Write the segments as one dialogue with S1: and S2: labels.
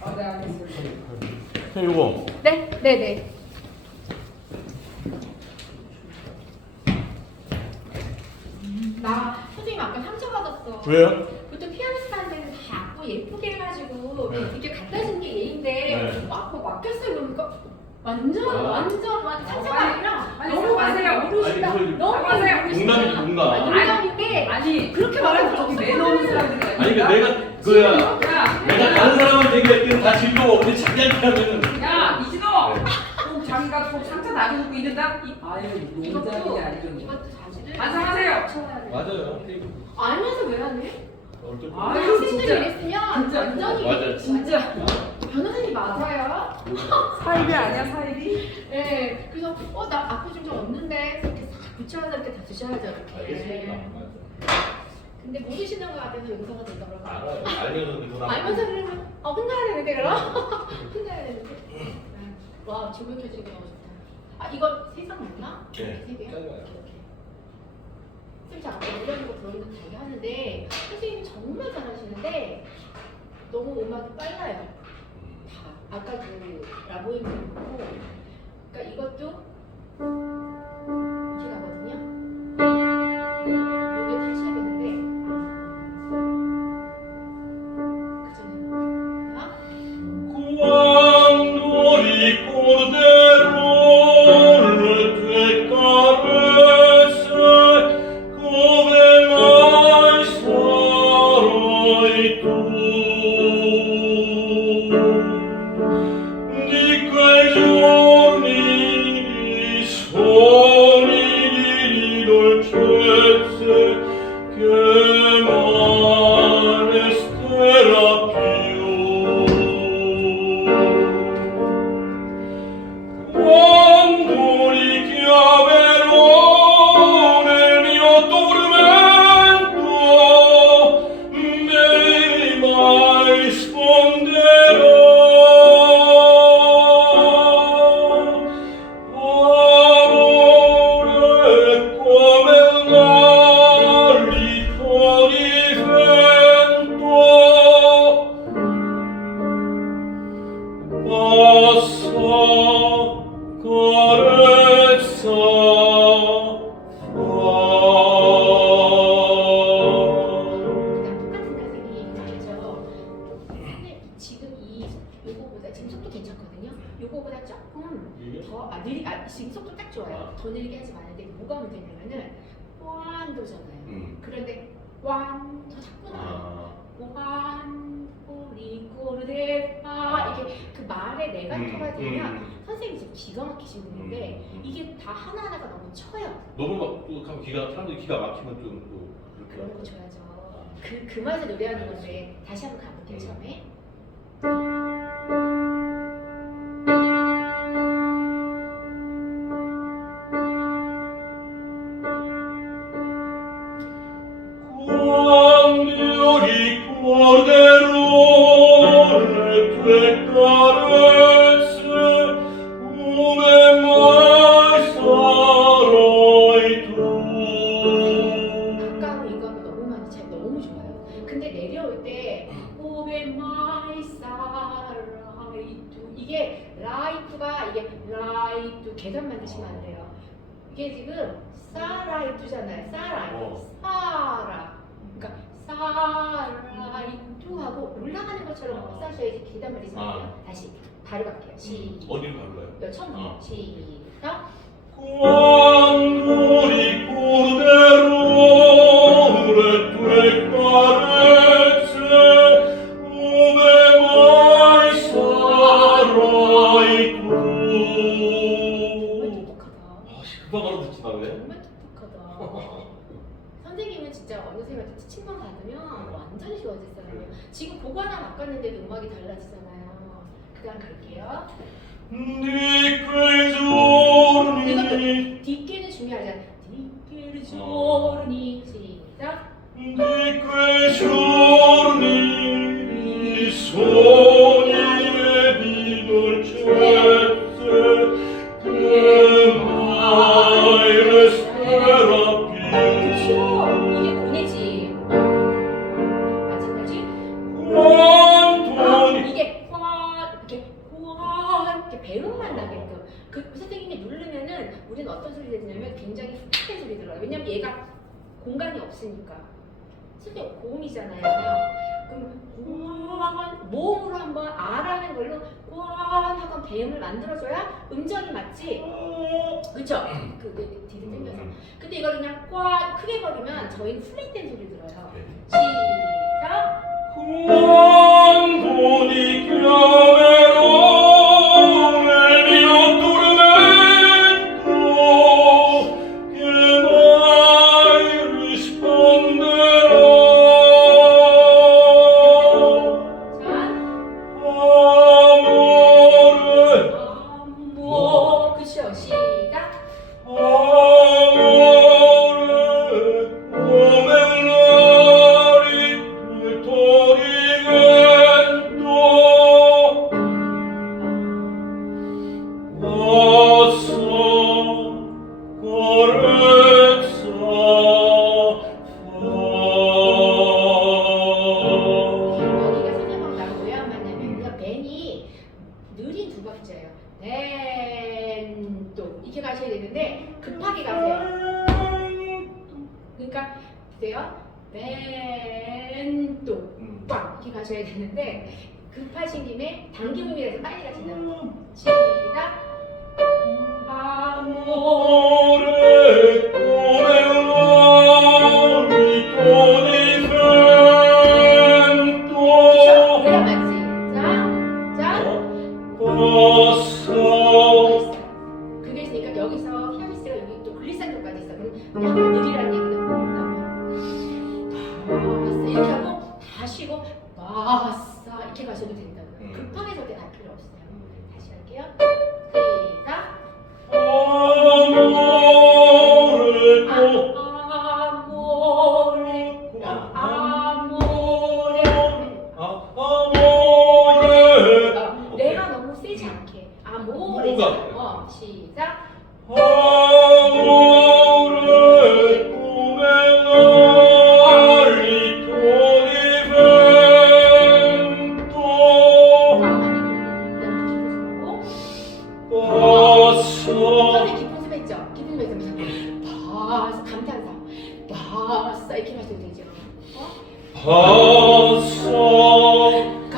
S1: 어, 네,
S2: 요거.
S3: 네, 네, 네. 나 선생님 아까 상처 받았어.
S2: 왜요?
S3: 보통 피아니스트 한테는 다 악보 예쁘게 해가지고
S2: 네.
S3: 이렇게 갖다 주는 게 예인데
S2: 네.
S3: 악보 맡겼어요 그러니까 완전
S2: 아.
S3: 완전 완전
S1: 빨리,
S3: 아니라
S1: 빨리
S3: 너무. 많이 모르시다
S2: 아니, 그걸
S3: 너무. 많이 모르시다
S2: 농담이지, 농담.
S3: 아니, 그렇게 말하면
S1: 저기 매너 없는 사람들이
S2: 아니, 그 내가, 그야.
S1: 야,
S2: 내가 다른 사람한테 얘기할 때는 다 즐거워. 근데 자기한테 하면은.
S1: 야 이진호
S2: 네.
S1: 꼭 자기가 꼭 상처 나게 놓고 이른다 아유
S3: 이것도 이것도 사실은
S1: 반성하세요.
S3: 돼.
S2: 맞아요.
S3: 알면서 왜안 해?
S2: 어쩔 수
S1: 아유.
S3: 학생들이
S1: 진짜.
S3: 이랬으면
S1: 진짜.
S3: 완전히.
S1: 진짜
S3: 변호사님 맞아요.
S1: 사이비 아니야 사이비?
S3: 네, 그래서 어나 악보 좀 없는데 이렇게 싹 붙여서 이렇게 다 주셔야죠 이렇게.
S2: 알겠습니다.
S3: 근데 모르시는 거 같아서 용서가.
S2: 알아요. 알면서 그거.
S3: 알면서 그러면 어 혼나야 되는데 그럼 혼나야 되는데. 네. 와 조명 켜지기 너무 좋다. 아 이거 세상 맞나?
S2: 네.
S3: 세 개요?
S2: 짧아요.
S3: 선생님 아까 이런 거 들어있는 거 되게 하는데 선생님이 정말 잘하시는데 너무 음악이 빨라요. 다 아까 그 라보임도 그렇고. 그러니까 이것도 지금 속도 괜찮거든요. 요거보다 조금? 더 아, 느리 아 지금 속도 딱 좋아요.
S2: 아.
S3: 더 느리게 하지 말는데 뭐가 문제냐면은 꽝도잖아요.
S2: 음.
S3: 그런데 꽝더 자꾸 나요.
S2: 아.
S3: 꽝 리코르데 아 이게 그 말의 레가토가 되면
S2: 음.
S3: 선생님이 진짜 기가 막히신 분인데
S2: 음.
S3: 이게 다 하나하나가 너무 쳐요.
S2: 너무 막또 하면 기가 사람들이 기가 막히면 좀또
S3: 그런 거 줘야죠. 그, 그 맛에 노래하는 건데 다시 한번 가볼게요 처음에. 이게 지금 사라이투잖아요. 사라이
S2: 어.
S3: 사라 그러니까 사라이투 하고 올라가는 것처럼 사셔야지 계단만 드시면 안 돼요. 다시 바로 갈게요. 시
S2: 어디로 갈까요?
S3: 여 처음부터
S2: 어.
S3: 시작.
S2: Ricorderò le
S3: 진짜 어느 선생님한테 치팅만 받으면 완전히 좋아질 사람이에요. 지금 그거 하나 바꿨는데도 음악이 달라지잖아요. 그다음 갈게요.
S2: Di quei giorni
S3: 이것도 뒷게는 중요하잖아. 뒷게는 조르니 시작. 수도 고음이잖아요. 그럼 고한 모음으로 한번 아라는 걸로 고한 하고 배음을 만들어줘야 음정이 맞지. 그쵸? 그, 그 뒤를 당겨서. 음. 근데 이걸 그냥 꽉 크게 걸으면 저희는 플랫된 소리 들어요. 네. 시작. 구원돈이 그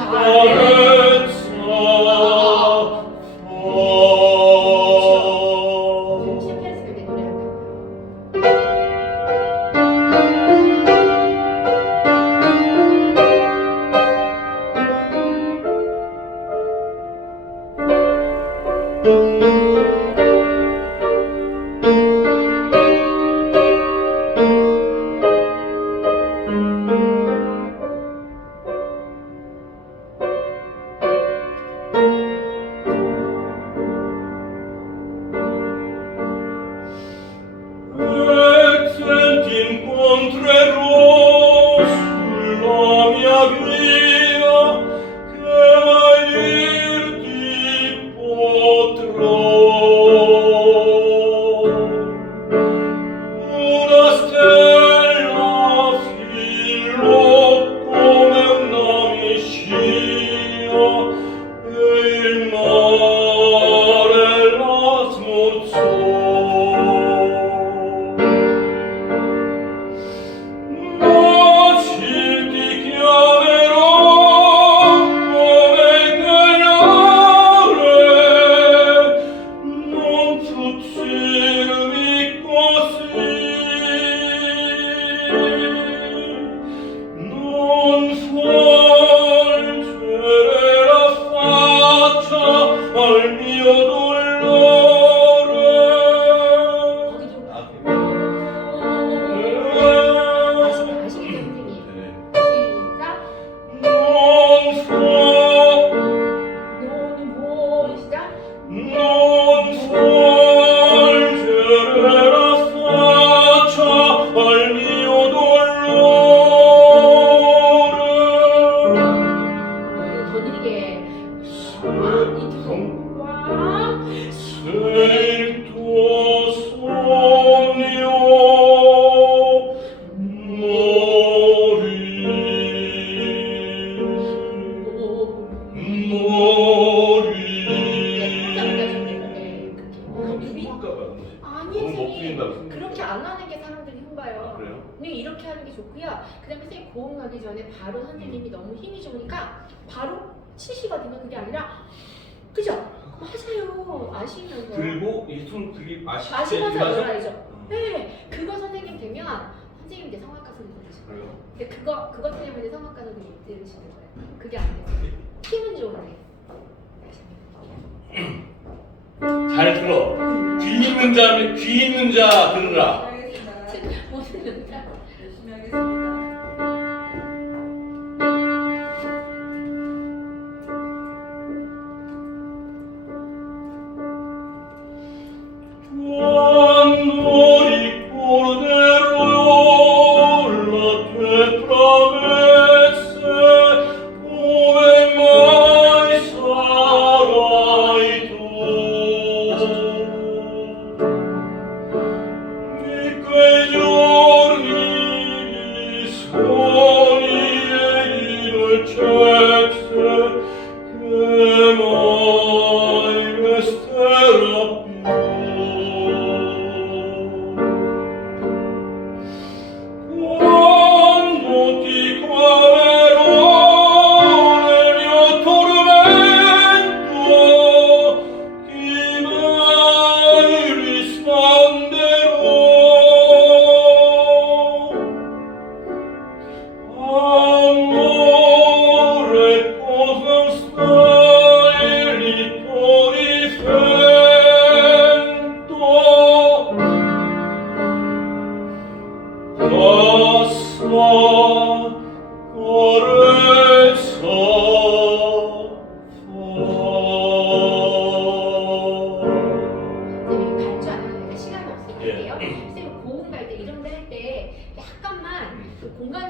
S3: Amen. 하는 게 좋고요. 그 다음에 선생님 고음 가기 전에 바로 선생님이 너무 힘이 좋으니까 바로 치시거든요. 그게 아니라 그죠? 맞아요. 아시면서
S2: 들고 이손 들이 마시
S3: 마시면서
S2: 마셔?
S3: 열어야죠. 네, 그거 선생님 되면 선생님 이제 성악가 선생님 되실 거예요. 근데 그거 그거 때문에 성악가 선생님 되시는 거예요. 그게 안 돼요. 힘은 좋은데.
S2: 잘 들어. 귀 있는 자, 귀 있는 자 들으라.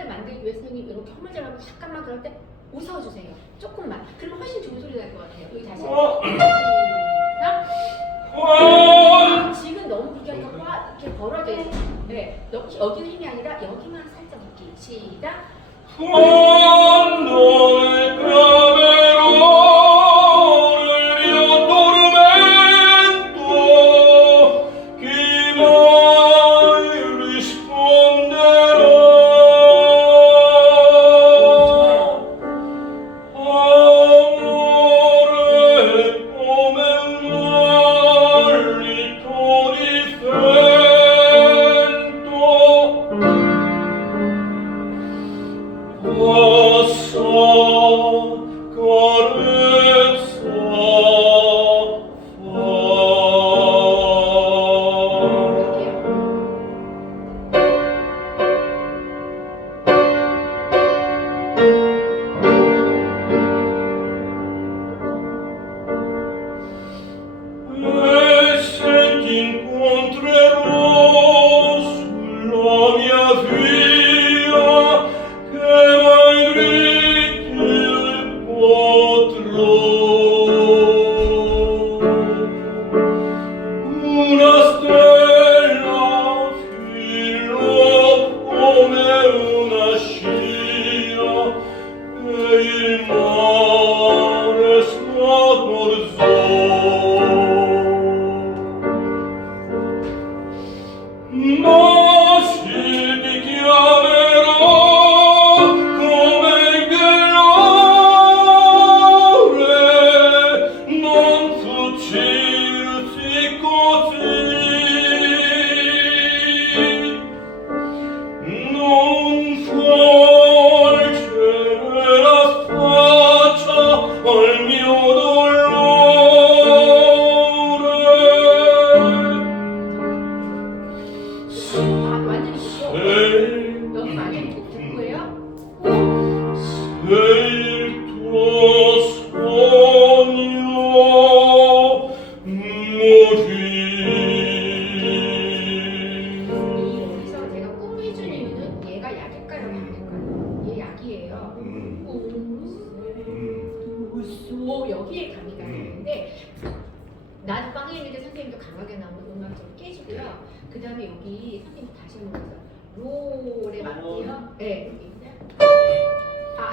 S3: 그 공간을 만들기 위해서 선생님 이렇게 허물질하고 잠깐만 그럴 때 웃어주세요. 조금만. 그러면 훨씬 좋은 소리 날 것 같아요. 여기 다시.
S2: 어.
S3: 시작. 지금 너무 그렇게 하니까 꽉 이렇게 벌어져 있어요. 네. 여기, 여기는 힘이 아니라 여기만 살짝 느끼. 시작.
S2: No!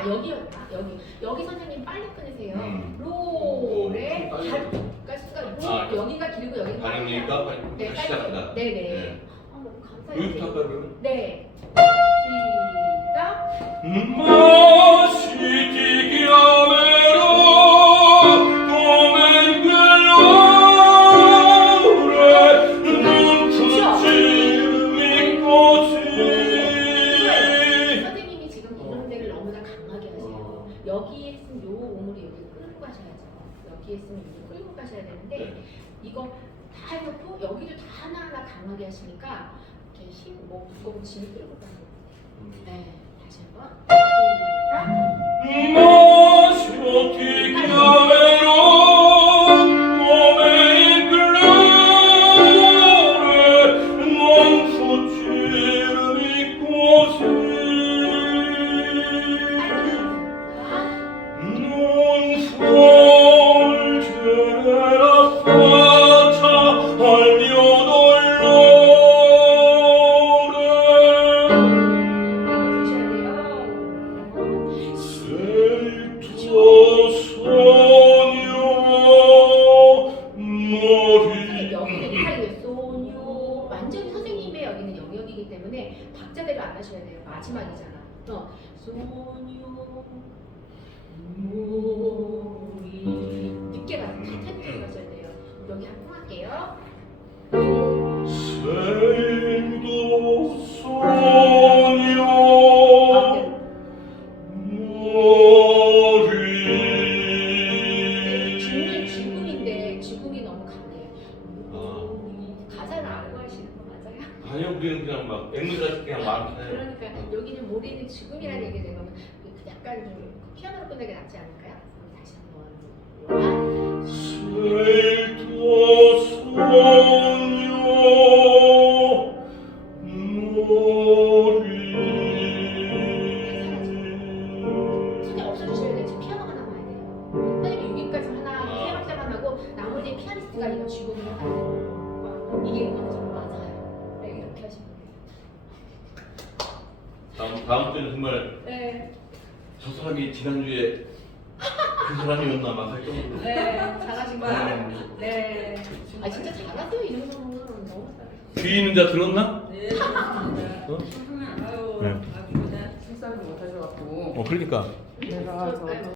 S3: 여기였다. 여기. 여기 선생님 빨리 끊으세요.
S2: 음. 롤의
S3: 네. 그러니까 수가 로
S2: 아,
S3: 여기가 길고 여기가
S2: 발음이니까 빨리 시작한다.
S3: 네,
S2: 네네.
S3: 네. 아, 너무 감사해요. 네. 시작. 맛있게 여기 있으면 여기 끌고 가셔야 되는데 네. 이거 다 해놓고 여기도 다 하나하나 강하게 하시니까 이렇게 힘, 뭐 무거운 짐을 끌고 가는 거예요. 음. 네, 다시 한번 시작. Thank you.
S2: 지난주에 그 사람이었나 막할 정도로
S3: 네, 잘하신 거야.
S2: 음.
S3: 네. 아 진짜 잘하세요 이런 거는 너무 잘해.
S2: 귀 있는 자 들었나? 네어 네.
S1: 어? 네.
S2: 어 그러니까.
S1: 내가
S3: 그렇죠. 저-